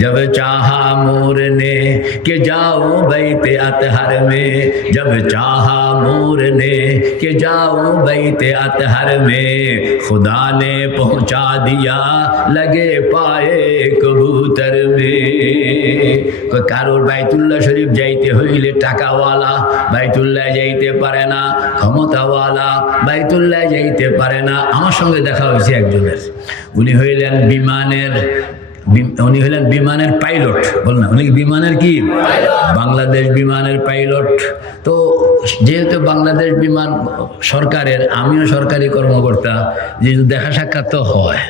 जब चाहा मोरने के जाओ बैते अतहर में, जब चाहा मोरने के जाओ बैते अतहर में, खुदा ने पहुँचा दिया लगे पाए कबूतर में। কারোর বাইতুল্লাহ শরীফ যাইতে হইলে টাকাওয়ালা বাইতুল্লাহ যাইতে পারে না, ক্ষমতাওয়ালা বাইতুল্লাহ যাইতে পারে না। আমার সঙ্গে দেখা হয়েছে একজনের, উনি হইলেন বিমানের পাইলট। বল না, উনি বিমানের কি বাংলাদেশ বিমানের পাইলট। তো যেহেতু বাংলাদেশ বিমান সরকারের, আমিও সরকারি কর্মকর্তা, যেহেতু দেখা সাক্ষাৎ তো হয়।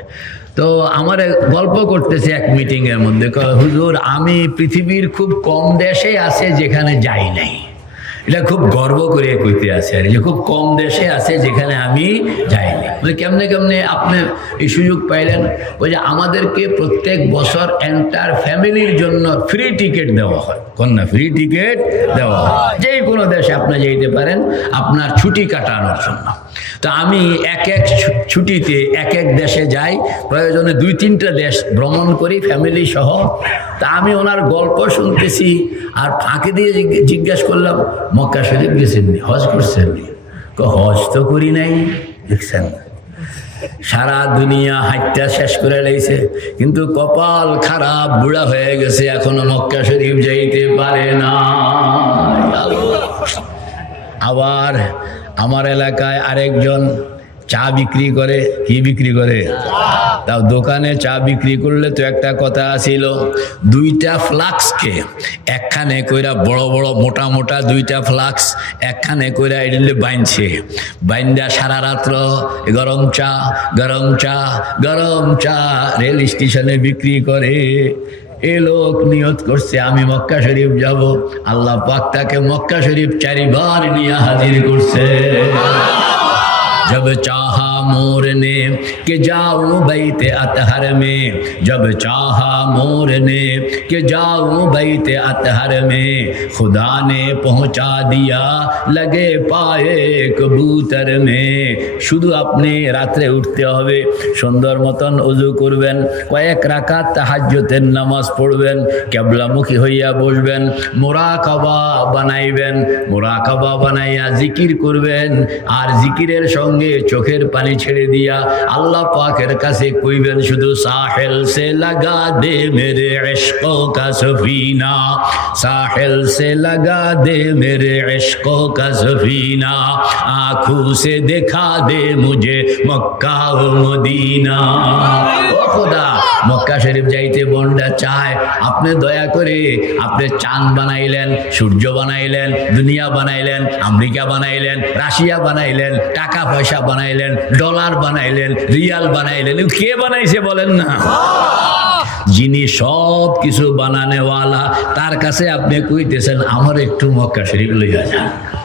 তো আমার গল্প করতেছে এক মিটিংয়ের মধ্যে, হুজুর আমি পৃথিবীর খুব কম দেশে আছে যেখানে যাই নাই। এটা খুব গর্ব করে কইতে আছে আর যে খুব কম দেশে আছে যেখানে আমি যাইনি। বলে কেমনে কেমনে আপনি এই সুযোগ পাইলেন? ওই যে আমাদেরকে প্রত্যেক বছর এন্টার ফ্যামিলির জন্য ফ্রি টিকিট দেওয়া হয়। কন্যা ফ্রি টিকিট দেওয়া হয়, যে কোনো দেশে আপনি যেতে পারেন আপনার ছুটি কাটানোর জন্য। তো আমি এক এক ছুটিতে এক এক দেশে যাই, প্রয়োজনে 2-3টা দেশ ভ্রমণ করি ফ্যামিলি সহ। তা আমি ওনার গল্প শুনতেছি আর ফাঁকে দিয়ে জিজ্ঞাসা করলাম, মক্কা শরীফ গেছেননি, হজ করছেননি? হজ তো করি নাই। দেখছেন, সারা দুনিয়া হাইটটা শেষ করে লাইছে, কিন্তু কপাল খারাপ, বুড়া হয়ে গেছে, এখনো মক্কা শরীফ যাইতে পারে না। আবার আমার এলাকায় আরেকজন চা বিক্রি করে। কি বিক্রি করে? তাও দোকানে চা বিক্রি করলে তো একটা কথা ছিল, 2টা ফ্লাক্সকে একখানে কইরা বড় বড় মোটা মোটা 2টা ফ্লাক্স একখানে কইরা এডিলে বাইনছে, বাইন্দা সারা রাত্র গরম চা গরম চা গরম চা রেল স্টেশনে বিক্রি করে। এ লোক নিয়ত করছে আমি মক্কা শরীফ যাব, আল্লাহ পাক তাকে মক্কা শরীফ 4 বার নিয়ে হাজির করছে। जब चाहा मोरने के जाओ बैते अतहर में, जब चाहा मोरने के जाओ बैते अतहर में, खुदा ने पहुँचा दिया लगे पाए कबूतर में। শুধু আপনি রাত্রে উঠতে হবে, সুন্দর মতন ওযু করবেন, কয়েক রাকাত তাহাজ্জুদের নামাজ পড়বেন, কিবলামুখী হইয়া বসবেন, মুরাকাবা বানাইবেন, মুরাকাবা বানাইয়া জিকির করবেন। আর জিকিরের সঙ্গে চোখের পানি ছেড়ে দিয়া আল্লাহ পাকের কাছে কইবেন শুধু, সাহেল সে লাগা দে মেরে ইশকো কা সফিনা, সাহেল সে লাগা দে মেরে ইশকো কা সফিনা, আঁখো সে দেখা দে মুঝে মক্কা ও মদিনা। ও খোদা, মক্কা শরীফ যাইতে বন্ডা চায়, আপনি দয়া করে আপনি চাঁদ বানাইলেন, সূর্য বানাইলেন, দুনিয়া বানাইলেন, আমেরিকা বানাইলেন, রাশিয়া বানাইলেন, টাকা পয়সা বানাইলেন, ডলার বানাইলেন, রিয়াল বানাইলেন। কে বানাইছে বলেন না? যিনি সব কিছু বানানেওয়ালা, তার কাছে আপনি কইতেছেন আমার একটু মক্কা শরীফ লইয়া যান।